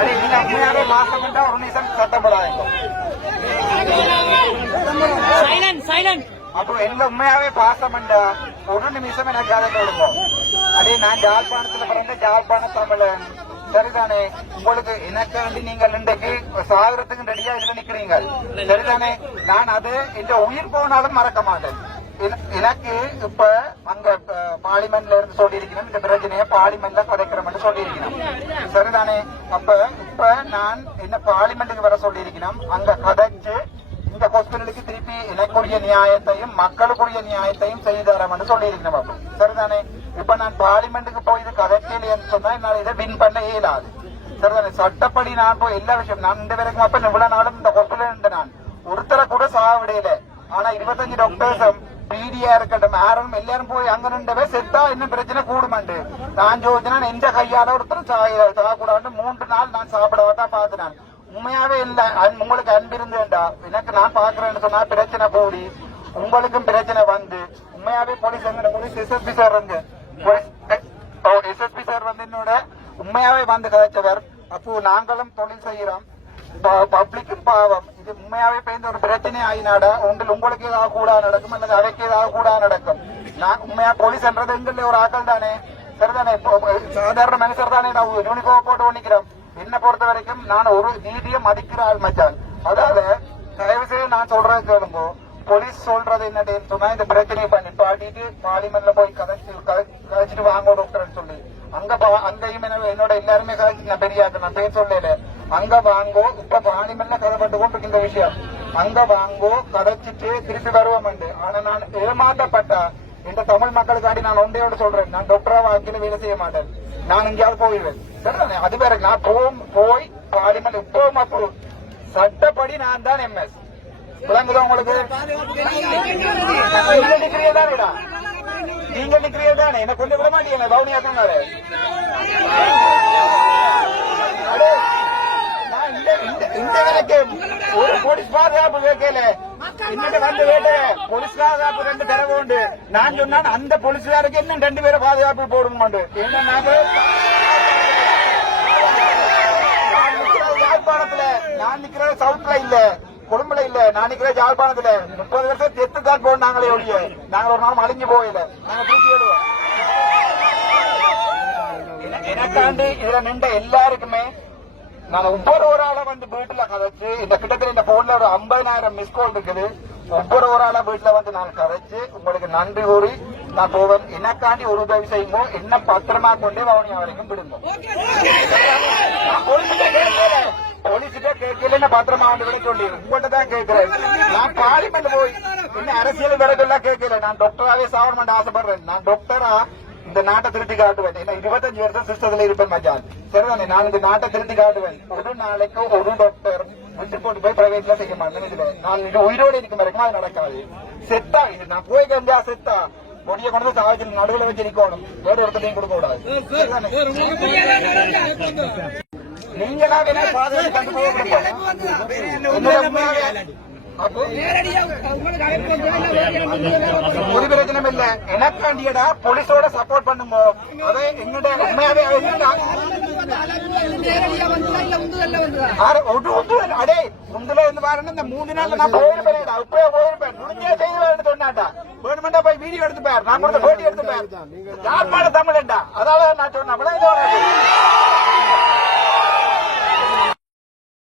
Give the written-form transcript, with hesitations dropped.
அடே நீங்க உண்மையாவே மாசம்டா ஒரு நிமிஷம் சத்தப்படாதீங்க. அப்போ என்ன உண்மையாவே பாசம்டா ஒரு நிமிஷம் எனக்கு அதை கொடுங்க. அடே நான் ஜாழ்ப்பாணத்துல பிறந்த ஜாழ்ப்பாண தமிழன் சரிதானே. உங்களுக்கு எனக்காண்டி நீங்கள் இன்றைக்கு சாகரத்துக்கு ரெடியா இதுல நிக்கிறீங்க சரிதானே. நான் அது இந்த உயிர் போனாலும் மறக்க மாட்டேன். எனக்கு இப்ப அங்க பார்லிமெண்ட்ல இருந்து சொல்லி இருக்கணும் இந்த பிரச்சனைய பார்லிமெண்ட்ல கதைக்கிறோம்னு சொல்லி இருக்கணும் சரிதானே. அப்ப இப்ப நான் என்ன பார்லிமெண்ட்டுக்கு வர சொல்லி இருக்கணும் அங்க கதைச்சு இந்த ஹாஸ்பிட்டலுக்கு திருப்பி எனக்குரிய நியாயத்தையும் மக்களுக்குரிய நியாயத்தையும் செய்து தரேன் சொல்லி இருக்கணும் அப்ப சரிதானே. இப்ப நான் பார்லிமெண்ட்டுக்கு போய் இது கதைக்கலைன்னு சொன்னா என்னால இதை வின் பண்ண இயலாது சரிதானே. சட்டப்படி நான் போய் எல்லா விஷயம் நான் இந்த வரைக்கும் அப்ப இவ்வளவு நாளும் இந்த ஹாஸ்பிட்டல் நான் ஒருத்தரை கூட சாவிடையில. ஆனா 25 டாக்டர்ஸும் பீடியா இருக்கட்டும் யாரும் எல்லாரும் போய் அங்க நின்றவே செத்தா இன்னும் பிரச்சனை கூடுமாண்டு நான் யோசினா எந்த கையால ஒருத்தர் சாகக்கூடாது 3 நாள் நான் சாப்பிடவாட்டா பாத்துனான். உண்மையாவே இல்ல உங்களுக்கு அன்பு இருந்தேன்டா எனக்கு நான் பாக்குறேன்னு சொன்னா பிரச்சனை கூடி உங்களுக்கும் பிரச்சனை வந்து உண்மையாவே போலீஸ் எங்க போலீஸ் எஸ்எஸ்பி சார் வந்து எஸ்எஸ்பி சார் வந்து என்னோட உண்மையாவே வந்து கதைச்சவர். அப்போ நாங்களும் தொழில் செய்யறோம் பப்ளிக்கும் பாவம். இது உண்மையாவே பேருந்து ஒரு பிரச்சனை ஆயினாடா உங்களுக்கு ஏதாவது கூட நடக்கும் அல்லது அவைக்கு ஏதாவது கூட நடக்கும். நான் உண்மையா போலீஸ்ன்றது எங்கள்ல ஒரு ஆக்கள் தானே சரிதானே. சாதாரண மனுஷர் தானே நான் யூனிஃபார்ம் போட்டு ஒண்ணிக்கிறோம். என்ன பொறுத்த வரைக்கும் நான் ஒரு நீதியை மதிக்கிற ஆள் மச்சான். அதாவது தயவு செய்து நான் சொல்றது கேளுங்க. போலீஸ் சொல்றது என்னன்னு சொன்னா இந்த பிரச்சனையை பண்ணி பாட்டிட்டு பார்லிமெண்ட்ல போய் கதைச்சிட்டு வாங்க டாக்டர்னு சொல்லி அங்கேயும் என்னோட எல்லாருமே கதைச்சு பெரியாக்கு நான் பேர் சொல்லல அங்க வாங்கோ. இப்ப பார்லிமெண்ட்ல கதைப்பட்டு கொண்டு இந்த விஷயம் அங்க வாங்கோ கதைச்சிட்டு திருப்பி வருவோம். ஆனா நான் ஏமாற்றப்பட்டா இந்த தமிழ் மக்களுக்காண்டி நான் ஒன்றையோட சொல்றேன் நான் டாக்டரா வாழ்க்கையில வேலை செய்ய மாட்டேன். நான் எங்கேயாவது போயிடுவேன் சரிதானே. அது வேற நான் போய் பார்லிமெண்ட் இப்போ அப்போ சட்டப்படி நான் தான் எம்எஸ் விளங்குதா உங்களுக்கு. நீங்க நிக்கிறீங்க தானேடா நீங்க நிக்கிறீங்க தானே என்ன கொஞ்சம் விட மாட்டீங்க பவுனியா சொன்னாரு. இந்த வேலைக்கு ஒரு போலீஸ் பாதுகாப்பு கேட்கல இன்னும் வந்து கேட்ட போலீஸ் பாதுகாப்பு 2 தடவை உண்டு. நான் சொன்னா அந்த போலீஸ்காருக்கு இன்னும் 2 பேரை பாதுகாப்பு போடுங்க. ஏன்னா யாழ்ப்பாணத்துல நான் நிக்கிற சவுத்ல இல்ல குடும்பல இல்ல நான் நிக்கிற யாழ்ப்பாணத்துல 30 வருஷம் தெத்து தான் போனாங்களே ஒழிய நாங்க ஒரு நாள் அழிஞ்சு போயில நாங்க தூக்கி விடுவோம். எனக்காண்டி இதுல நின்ற எல்லாருக்குமே நான் ஒவ்வொரு ஆளை வந்து வீட்டுல கதைச்சு இந்த கிட்டத்தட்ட இந்த போன்ல ஒரு 50,000 மிஸ் கால் இருக்குது. ஒவ்வொரு ஆளை வீட்டுல வந்து நான் கதைச்சு உங்களுக்கு நன்றி கூறி நான் போவேன். எனக்காண்டி ஒரு உதவி செய்யுங்க என்ன பத்திரமா கொண்டே வவுனியா வரைக்கும் விடுங்க. போலீஸ்கிட்ட கேட்கல பத்திரமா வந்து விட சொல்லி உங்கள்கிட்ட தான் கேட்கிறேன். நான் பார்லிமெண்ட் போய் என்ன அரசியல் விலகெல்லாம் கேட்கல. நான் டாக்டராவே சாவணும் ஆசைப்படுறேன். நான் டாக்டரா இந்த நாட்டை திருத்தி காட்டுவேன். 25 வருஷம் சிஸ்டத்துல இருப்பேன் மச்சான் சரிதானே. நான் இந்த நாட்டை திருத்தி காட்டுவேன். ஒரு நாளைக்கு ஒரு டாக்டர் விட்டு போட்டு போய் பிரைவேட்ல செய்ய மாட்டேன். இதுல நான் இது உயிரோடு இருக்கும் வரைக்கும் அது நடக்காது. செத்தா இது நான் போய் கஞ்சா செத்தா கொடிய கொண்டு சாவத்தில் நடுவில் வச்சு நிக்கணும். வேற ஒருத்தையும் கொடுக்க கூடாது. நீங்களா வேணா பாதுகாப்பு கண்டு ஒரு பிரச்சனை இல்ல. எனக்காண்டியடா போலீஸோட சப்போர்ட் பண்ணுங்க. அதே எங்கிட்ட உண்மையாவே அடே உந்துல இருந்து பாருங்க இந்த 3 நாள்ல நான் போயிருப்பேன். இப்பவே போயிருப்பேன். முடிஞ்சே செய்து சொன்னாட்டா வேணுமெண்டா போய் வீடியோ எடுத்து பாரு. நான் கூட போட்டி எடுத்து பாரு. யாழ்ப்பாண தமிழண்டா அதாவது நான் சொன்னேன்.